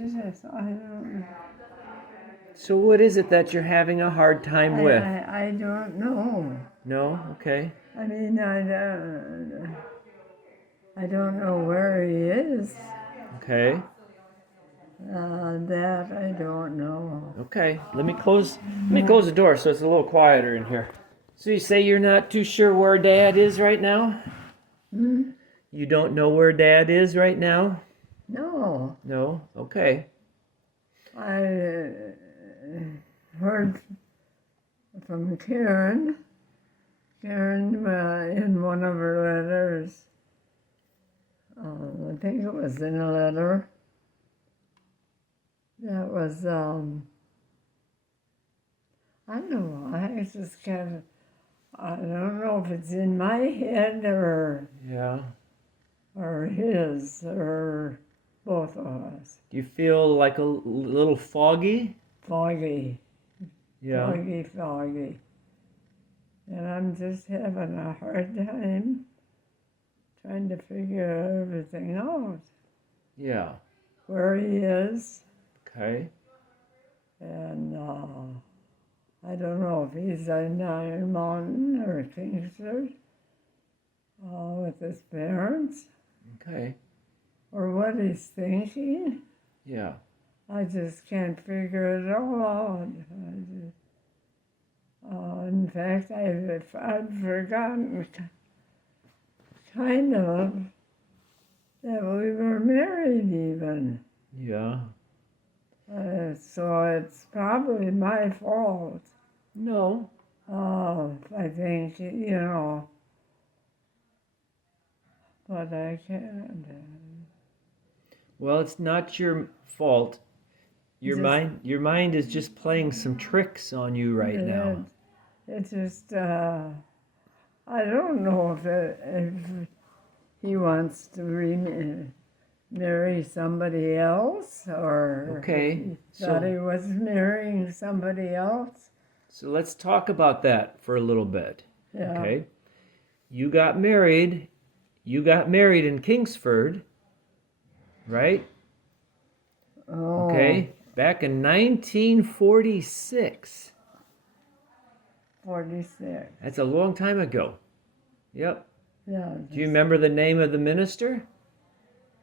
Yes, I don't. So what is it that you're having a hard time with? I don't know. No? Okay. I mean, I don't know where he is. Okay. That I don't know. Okay. Let me close the door so it's a little quieter in here. So you say you're not too sure where Dad is right now? Hmm? You don't know where Dad is right now? No, No? Okay. I heard from Karen. Karen, in one of her letters, I think it was in a letter, that was, I don't know, I just can't, I don't know if it's in my head Yeah. or his, or both of us. Do you feel like a little foggy? Foggy, Yeah. foggy. And I'm just having a hard time trying to figure everything out. Yeah. Where he is, Okay. and I don't know if he's in Iron Mountain or Kingsford with his parents, Okay. or what he's thinking. Yeah. I just can't figure it all out. In fact, I'd forgotten kind of that we were married even. Yeah. So it's probably my fault. No. I think, but I can't. Well, it's not your fault. Your Just, mind is just playing some tricks on you right now. It just, I don't know if he wants to marry somebody else, or Okay. he thought he was marrying somebody else. So let's talk about that for a little bit. Yeah. Okay. You got married. You got married in Kingsford, right? Oh. Okay. Back in 1946. 46. That's a long time ago. Yep. Yeah. Do you remember the name of the minister?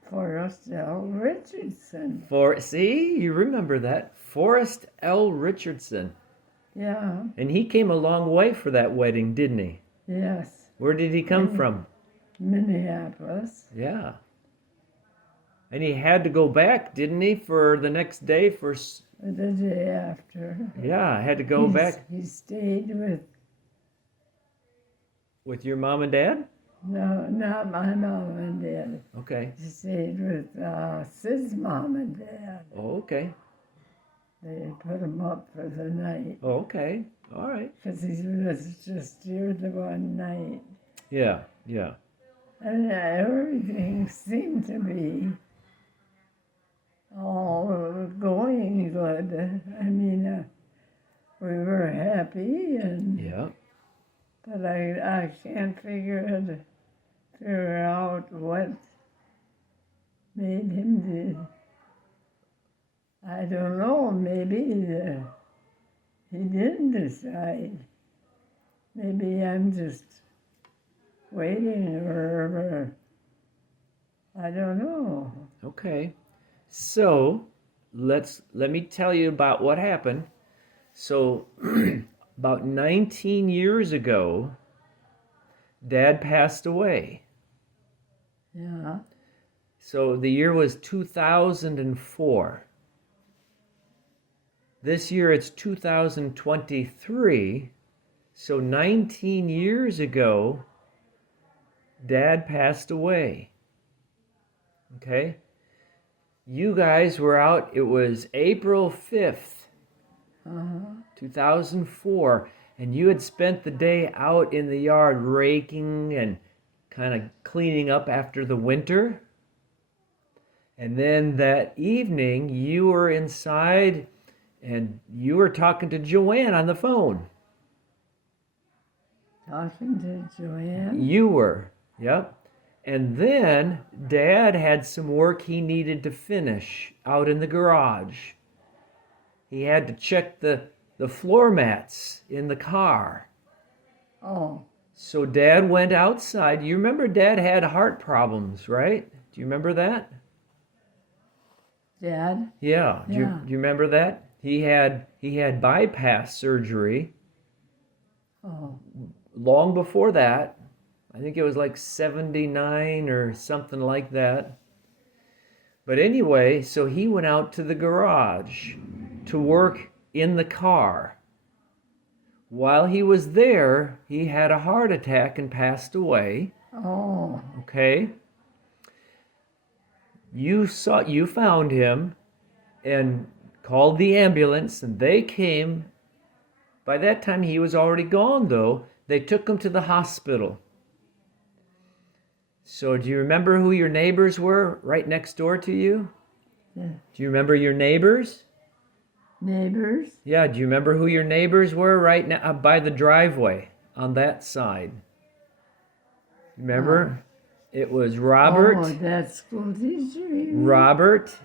Forrest L. Richardson. See, you remember that. Forrest L. Richardson. Yeah. And he came a long way for that wedding, didn't he? Yes. Where did he come from? Minneapolis. Yeah. And he had to go back, didn't he, for the next day for... The day after. Yeah, I had to go back. He stayed With your mom and dad? no, not my mom and dad. Okay. He stayed with Sid's mom and dad. Oh, okay. They put him up for the night. Oh, okay. All right. Because he was just here the one night. Yeah, yeah. And everything seemed to be all going good. I mean, we were happy, and Yeah. but I can't figure out what made him do. I don't know. Maybe he didn't decide. Maybe I'm just waiting, or I don't know. Okay. So, let me tell you about what happened. So, about 19 years ago, Dad passed away. Yeah. So the year was 2004. This year it's 2023. So 19 years ago, Dad passed away. Okay? You guys were out, it was April 5th, 2004, and you had spent the day out in the yard raking and kind of cleaning up after the winter. And then that evening, you were inside and you were talking to Joanne on the phone. Talking to Joanne? You were, yep. And then Dad had some work he needed to finish out in the garage. He had to check the floor mats in the car. Oh, So Dad went outside. You remember Dad had heart problems, right? Do you remember that? Dad? Yeah. Do Yeah. you remember that? He had bypass surgery Oh, long before that. I think it was like 79 or something like that. But anyway, so he went out to the garage to work in the car. While he was there, he had a heart attack and passed away. oh, Okay? You found him and called the ambulance, and they came. By that time he was already gone, though. They took him to the hospital. So do you remember who your neighbors were right next door to you? yeah. Do you remember your neighbors? Neighbors? Yeah, do you remember who your neighbors were right now by the driveway on that side? Remember? It was Robert. Oh, that school teacher, you mean? Robert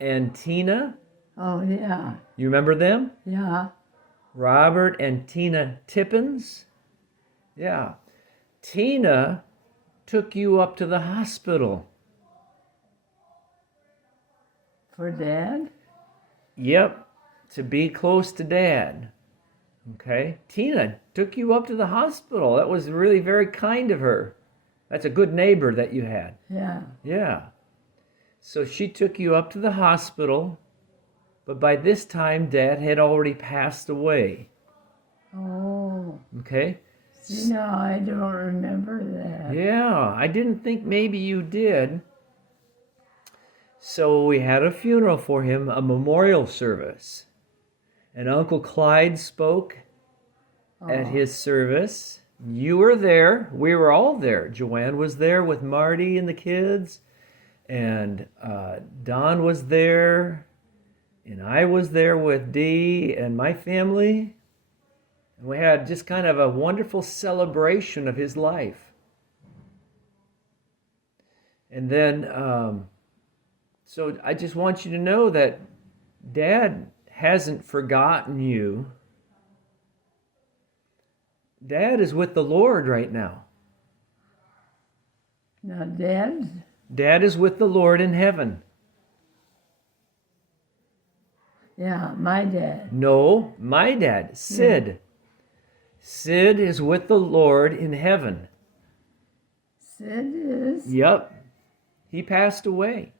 and Tina. Oh, yeah, You remember them? yeah. Robert and Tina Tippins. Yeah. Tina took you up to the hospital. For Dad? Yep, to be close to Dad. Okay. Tina took you up to the hospital. That was really very kind of her. That's a good neighbor that you had. Yeah. Yeah. So she took you up to the hospital, but by this time Dad had already passed away. Oh, Okay? see, no, I don't remember that. Yeah, I didn't think maybe you did. So we had a funeral for him, a memorial service. And Uncle Clyde spoke at his service. You were there. We were all there. Joanne was there with Marty and the kids. And Don was there. And I was there with Dee and my family. And we had just kind of a wonderful celebration of his life. And then, so I just want you to know that Dad hasn't forgotten you. Dad is with the Lord right now. Now, Dad? Dad is with the Lord in heaven. Yeah, my dad. No, my dad, Sid. Sid is with the Lord in heaven. Sid is? Yep. He passed away.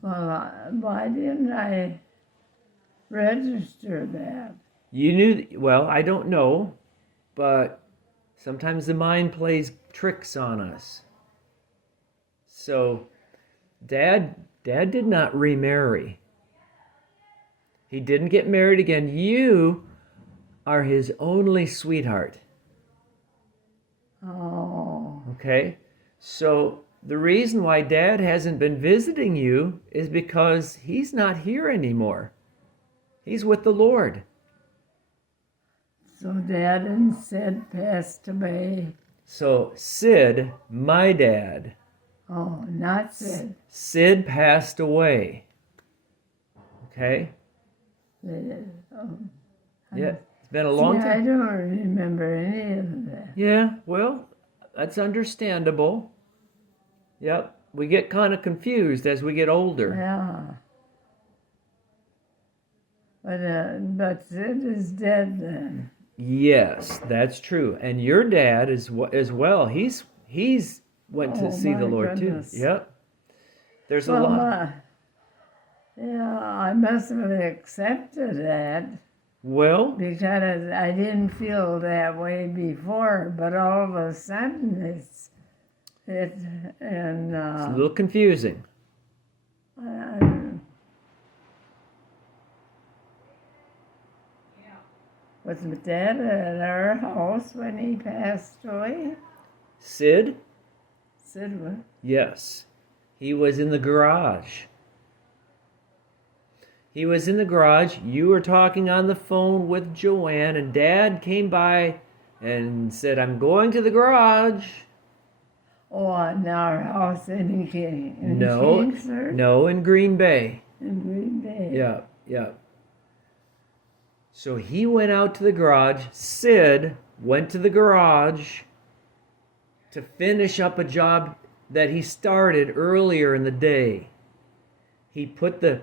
Well, why didn't I register that? You knew, well, I don't know, but sometimes the mind plays tricks on us. So, Dad did not remarry. He didn't get married again. You are his only sweetheart. Oh, Okay? So, the reason why Dad hasn't been visiting you is because he's not here anymore. He's with the Lord. so Dad and Sid passed away. So, Sid, my dad, Oh, not Sid. Sid passed away. Okay? Oh, Yeah, it's been a long see, I time. don't remember any of that. Yeah, well, that's understandable. Yep, we get kind of confused as we get older. Yeah. But Sid is dead then. Yes, that's true. And your dad is as well. He's went to Oh, see the my Lord goodness. too. Yep. There's a Well, lot. yeah, I must have accepted that Well, because I didn't feel that way before, but all of a sudden it's a little confusing. Was Dad at our house when he passed away? Sid? Sid was. Yes. He was in the garage. He was in the garage. You were talking on the phone with Joanne, and Dad came by and said, "I'm going to the garage." Oh, in our house in No, Kingsford? no, in Green Bay. In Green Bay. Yeah, yeah. So he went out to the garage. Sid went to the garage to finish up a job that he started earlier in the day. He put the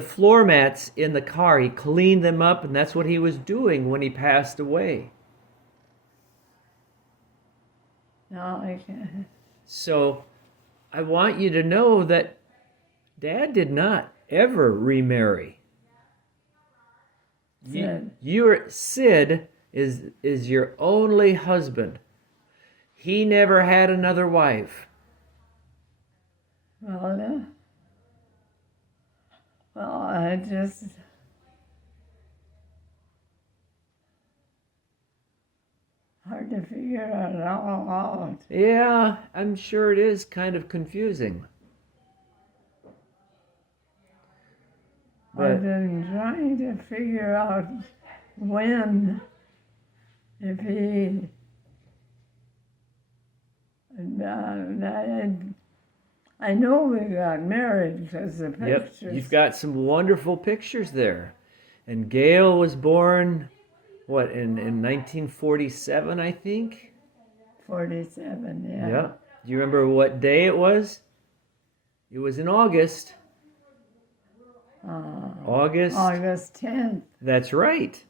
floor mats in the car. He cleaned them up, and that's what he was doing when he passed away. No, I can't. So I want you to know that Dad did not ever remarry. Sid is your only husband. He never had another wife. Well, I just... hard to figure it all out. Yeah, I'm sure it is kind of confusing. But I've been trying to figure out when, if he... I know we got married because the pictures... Yep, you've got some wonderful pictures there. And Gail was born, what, in 1947, I think? 47, yeah. Yep. Do you remember what day it was? It was in August. August 10th. That's right.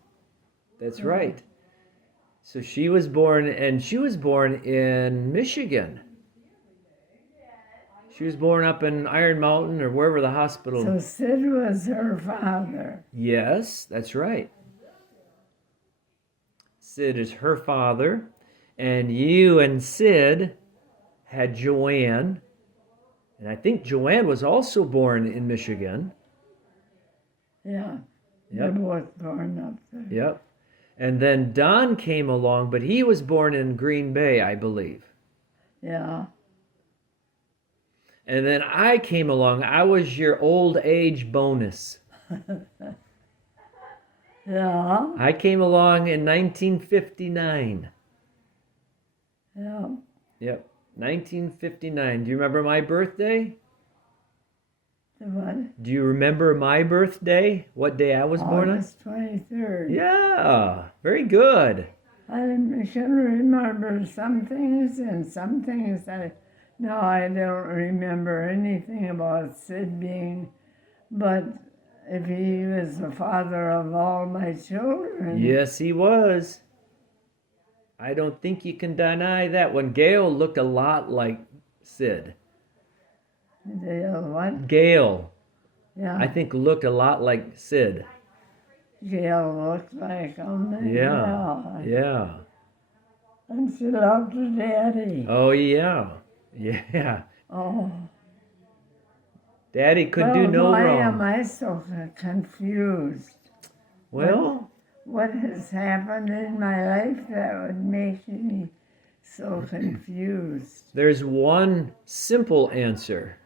That's right. So she was born in Michigan. She was born up in Iron Mountain or wherever the hospital. So Sid was her father. Yes, that's right. Sid is her father. And you and Sid had Joanne. And I think Joanne was also born in Michigan. Yeah. Yep. They both born up there. Yep. And then Don came along, but he was born in Green Bay, I believe. Yeah. And then I came along. I was your old age bonus. Yeah. I came along in 1959. Yeah. Yep, 1959. Do you remember my birthday? The what? Do you remember my birthday? What day I was born on? August 23rd. Yeah, very good. I can remember some things and some things no, I don't remember anything about Sid being, but if he was the father of all my children. Yes, he was. I don't think you can deny that one. Gail looked a lot like Sid. Gail what? Gail, Yeah. I think, looked a lot like Sid. Gail looked like him. Yeah, yeah. And she loved her daddy. Oh, yeah. Yeah. Oh. Daddy could do no why wrong. am I so confused? Well, what has happened in my life that would make me so confused? there's one simple answer,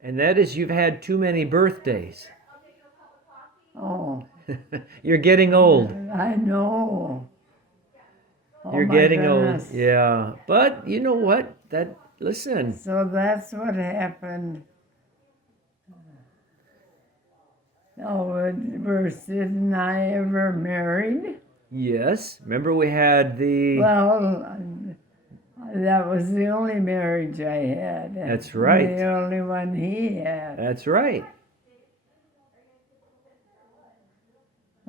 and that is you've had too many birthdays. Oh. You're getting old. I know. Oh, You're my getting goodness. old. Yeah. But you know what? Listen. So that's what happened. Oh, were Sid and I ever married? Yes. Remember we had the... Well, that was the only marriage I had. That's right. The only one he had. That's right.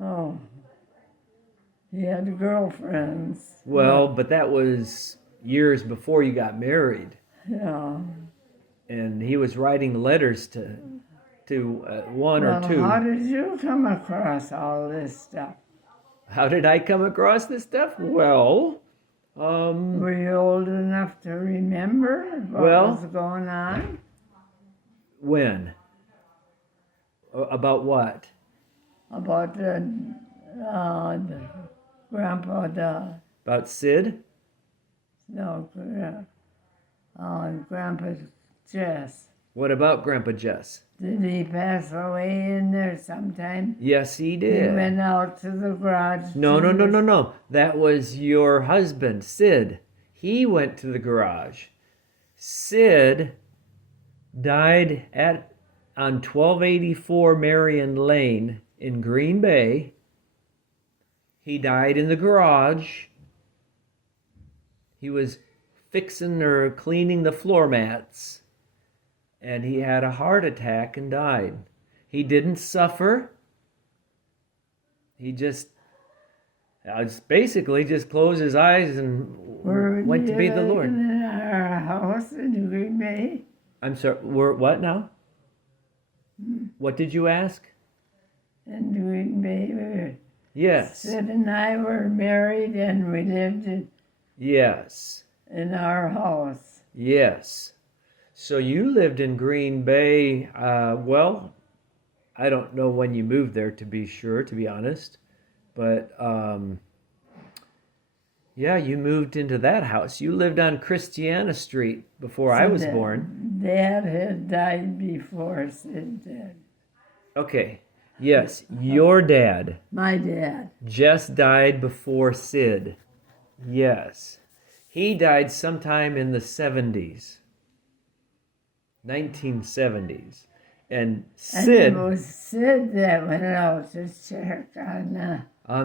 Oh. He had girlfriends. Well, but that was years before you got married. Yeah. And he was writing letters to one or two. How did you come across all this stuff? How did I come across this stuff? Well, were you old enough to remember what was going on? When? About what? About the grandpa, About Sid? no, grandpa Jess. What about Grandpa Jess? Did he pass away in there sometime? Yes, he He did. went out to the garage. No. That was your husband, Sid. He went to the garage. Sid died on 1284 Marion Lane in Green Bay. He died in the garage. He was fixing or cleaning the floor mats, and he had a heart attack and died. He didn't suffer. He just basically just closed his eyes and went to be the Lord. In our house in Green Bay. I'm sorry, we're what now? What did you ask? In Green Bay, Yes. Sid and I were married, and we lived Yes. in our house. Yes. So you lived in Green Bay. Well, I don't know when you moved there, to be honest. But yeah, you moved into that house. You lived on Christiana Street before I was born. Dad had died before Sid did. Okay. Yes, your dad. My dad. Just died before Sid. Yes. He died sometime in the 70s. 1970s. And Sid... And it was Sid that went out to check on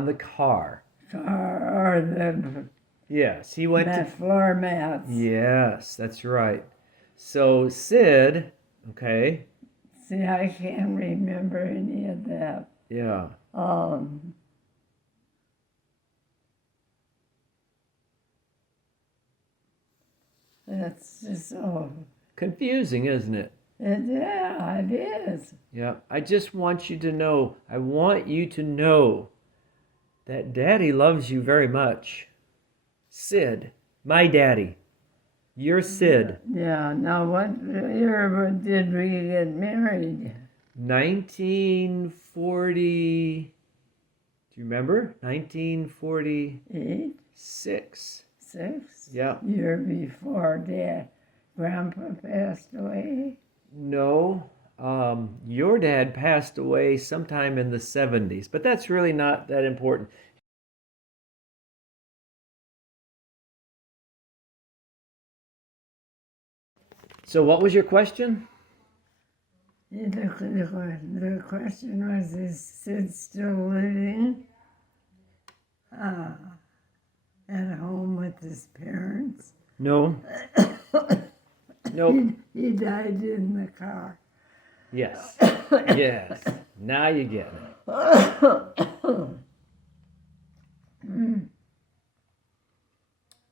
the car. Or the Yes, he went to... floor mats. Yes, that's right. So Sid, okay. See, I can't remember any of that. Yeah. That's just so... Confusing, isn't it? Yeah, it is. Yeah. I just want you to know, that Daddy loves you very much. Sid, my daddy. You're Sid. Yeah, now what year did we get married? 1940... Do you remember? 1946. 6? Yeah. Year before Grandpa passed away. No, your dad passed away sometime in the 70s, but that's really not that important. So what was your question? The question was, is Sid still living at home with his parents? No. Nope. He died in the car. Yes. Yes. Now you get it.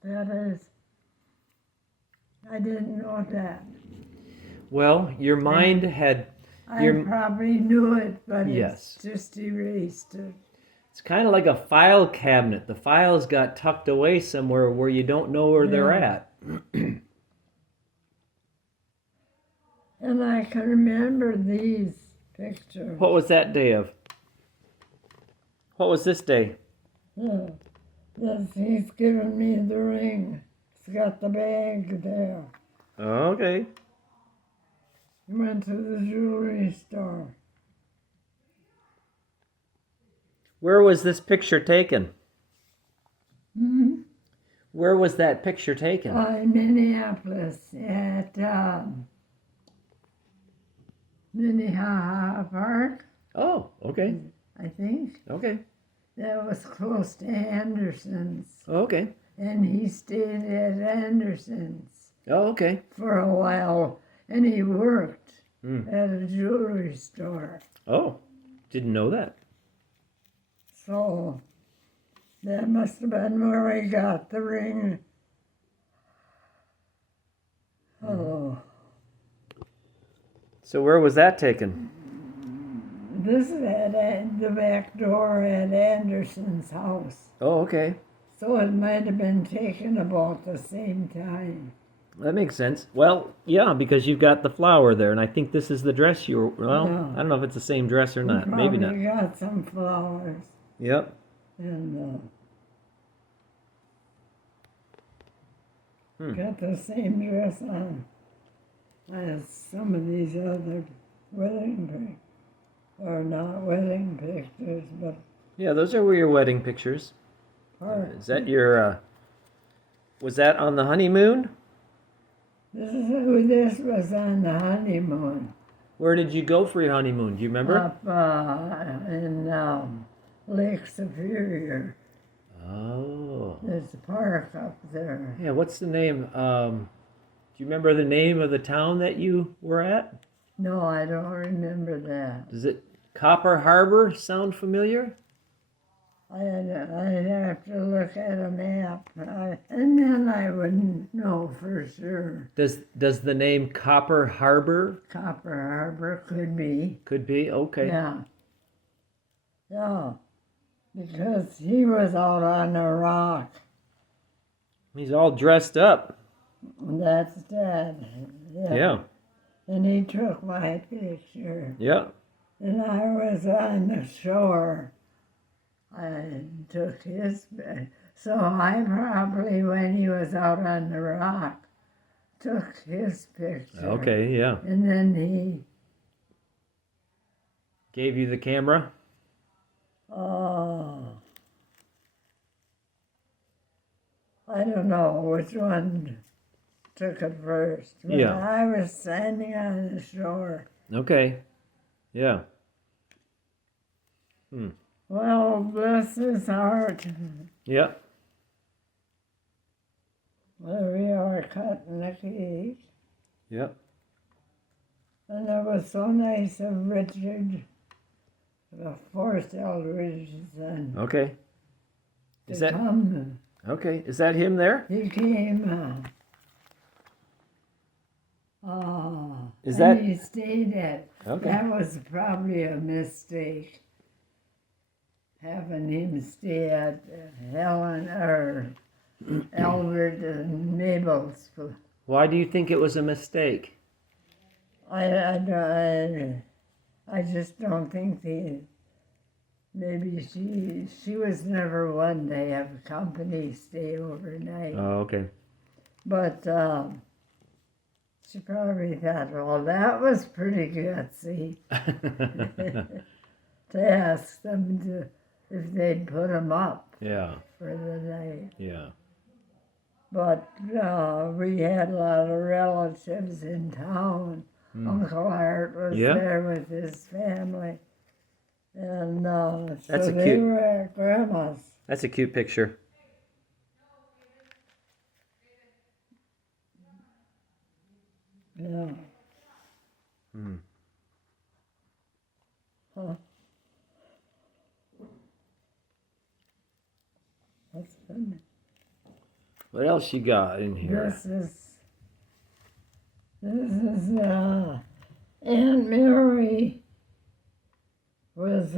That is, I didn't know that. Well, your mind had... I probably knew it, but Yes. it's just erased it. It's kind of like a file cabinet. The files got tucked away somewhere where you don't know where they're at. And I can remember these pictures. What was that day of? What was this day? He's given me the ring. It's got the bag there. Okay. He went to the jewelry store. Where was this picture taken? Where was that picture taken? In Minneapolis at Minnehaha Park, Oh, okay. I think. Okay. That was close to Anderson's. Okay. And he stayed at Anderson's Oh, okay. for a while. And he worked at a jewelry store. Oh, didn't know that. So that must have been where I got the ring. Oh. So where was that taken? This is at the back door at Anderson's house. Oh, okay. So it might have been taken about the same time. That makes sense. Well, yeah, because you've got the flower there, and I think this is the dress you were... Well, Yeah. I don't know if it's the same dress or not. Maybe not. Probably got some flowers. Yep. And got the same dress on. as some of these other wedding pictures, or not wedding pictures, but Yeah, those are your wedding pictures. Is that your, was that on the honeymoon? This was on the honeymoon. Where did you go for your honeymoon? Do you remember? Up in Lake Superior. Oh. There's a park up there. Yeah, what's the name? Do you remember the name of the town that you were at? No, I don't remember that. Does it Copper Harbor sound familiar? I'd have to look at a map, and then I wouldn't know for sure. Does the name Copper Harbor? Copper Harbor could be. Could be, okay. Yeah. Yeah. Because he was out on a rock. He's all dressed up. That's Dad. Yeah. And he took my picture. Yeah. And I was on the shore. I took his, so I probably, when he was out on the rock, took his picture. Okay, yeah. And then he, Gave you the camera? I don't know which one took it first. But Yeah. I was standing on the shore. Okay. Yeah. Well, bless his heart. Yeah. There we are cutting the cake. Yeah. And it was so nice of Richard, the fourth Eldridge's son, Okay. to Is that come. okay? Is that him there? He came. Is and that- he stayed at. Okay. That was probably a mistake. Having him stay at Helen or Albert and Mabel's. Why do you think it was a mistake? I just don't think maybe she was never one to have company stay overnight. Oh, okay. But she probably thought, well, that was pretty gutsy to ask them if they'd put him up Yeah. for the night. Yeah. But we had a lot of relatives in town. Uncle Art was Yeah. there with his family. And That's so a they cute- were at Grandma's. That's a cute picture. Yeah. Huh. That's funny. What else you got in here? This is Aunt Mary was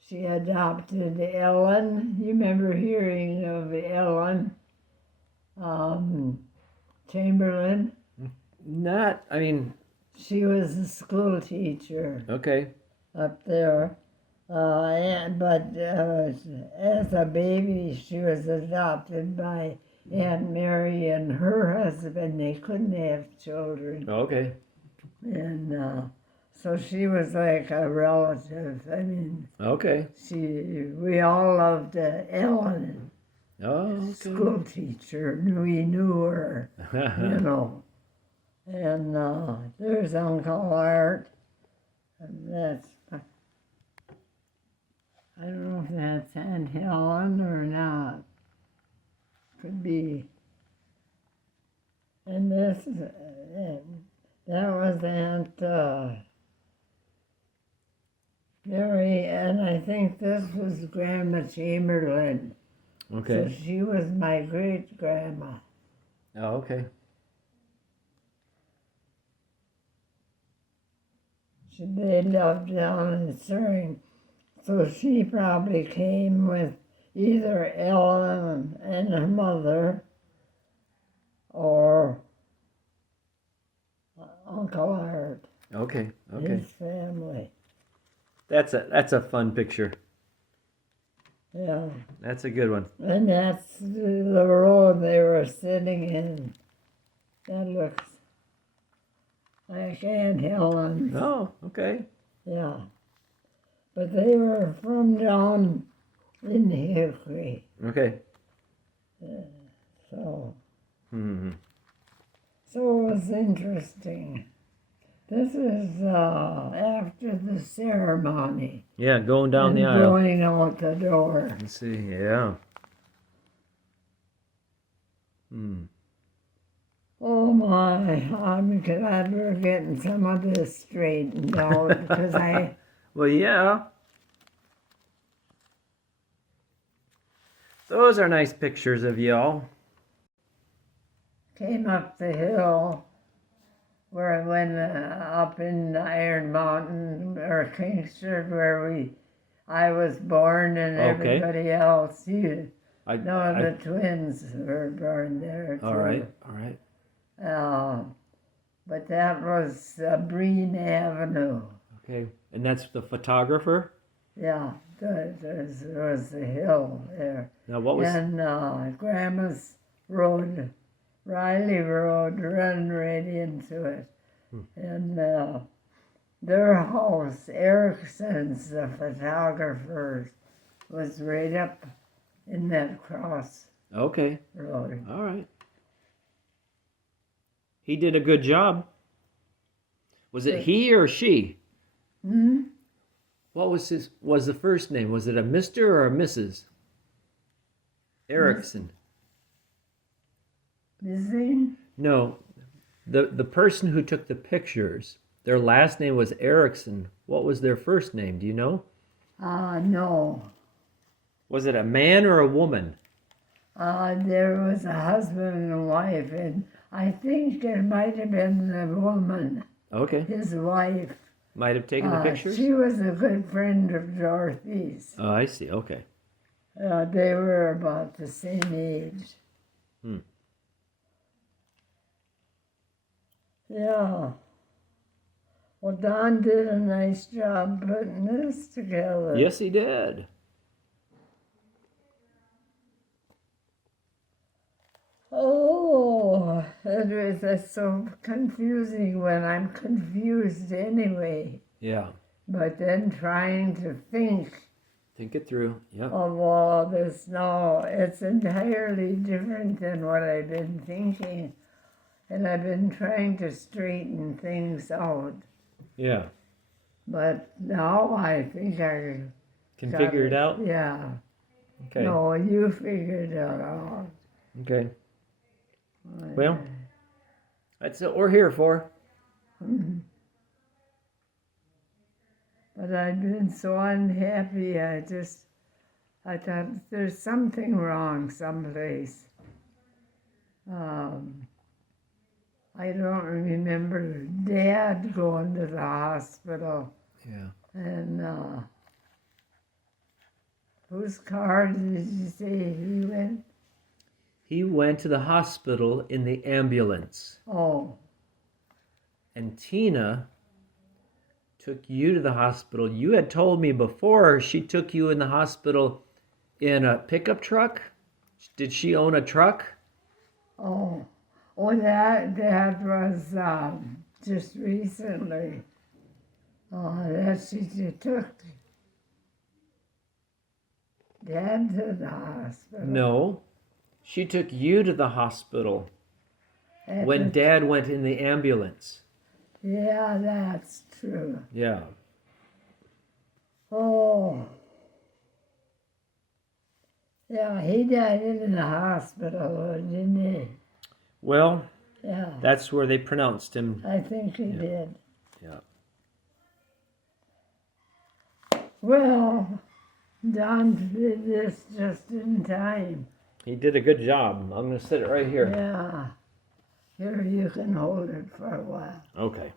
she adopted Ellen. You remember hearing of Ellen Chamberlain? I mean, She was a school teacher okay. up there. But as a baby, she was adopted by Aunt Mary and her husband. They couldn't have children. Okay. And so she was like a relative. I mean, Okay. we all loved Ellen, Oh, okay. school teacher. We knew her, you know. And there's Uncle Art. And that's, I don't know if that's Aunt Helen or not. Could be. And this, that was Aunt Mary, and I think this was Grandma Chamberlain. Okay. So she was my great grandma. Oh, okay. They lived down in Surrey. So she probably came with either Ellen and her mother or Uncle Art, Okay. Okay. his family. That's a fun picture. Yeah. That's a good one. And that's the road they were sitting in. That looks like Aunt Helen's. Oh, okay. Yeah. But they were from down in Hickory. Okay. So, Hmm. so it was interesting. This is after the ceremony. Yeah, going down and the aisle. going out the door. Let's see. Yeah. Hmm. Oh my, I'm glad we're getting some of this straightened out because I Well, yeah. Those are nice pictures of y'all. came up the hill where I went up in Iron Mountain or Kingsford where I was born and Okay. everybody else. The I twins were born there too. all right. All right. But that was Breen Avenue. Okay. And that's the photographer? Yeah, there was a hill there. Now, what was... And Grandma's Road, Riley Road, run right into it. And their house, Erickson's, the photographer, was right up in that cross Okay. road. All right. He did a good job. Was it he or she? Hmm? What was the first name? Was it a Mr. or a Mrs.? Erickson. Missing? No. The person who took the pictures, their last name was Erickson. What was their first name? Do you know? No. Was it a man or a woman? There was a husband and a wife, and I think it might have been the woman, Okay. his wife. Might have taken the pictures? She was a good friend of Dorothy's. Oh, I see. Okay. They were about the same age. Hmm. Yeah. Well, Don did a nice job putting this together. Yes, he did. Oh, it's so confusing when I'm confused anyway. Yeah. But then trying to think Think it through. Yeah. of all this now, it's entirely different than what I've been thinking. And I've been trying to straighten things out. Yeah. But now I think I Can got figure it out? Yeah. Okay. No, you figured it out. Okay. Well, that's what we're here for. But I've been so unhappy, I thought there's something wrong someplace. I don't remember Dad going to the hospital. Yeah. And whose car did you say he went? He went to the hospital in the ambulance. Oh, And Tina took you to the hospital. You had told me before she took you in the hospital in a pickup truck. Did she own a truck? oh, that was just recently. That she took Dad to the hospital. No. She took you to the hospital At when the- Dad went in the ambulance. Yeah, that's true. Yeah. Oh. Yeah, he died in the hospital, didn't he? Well, Yeah, that's where they pronounced him. I think he did. Yeah. Well, Don did this just in time. He did a good job. I'm going to sit it right here. Yeah. Here, you can hold it for a while. Okay.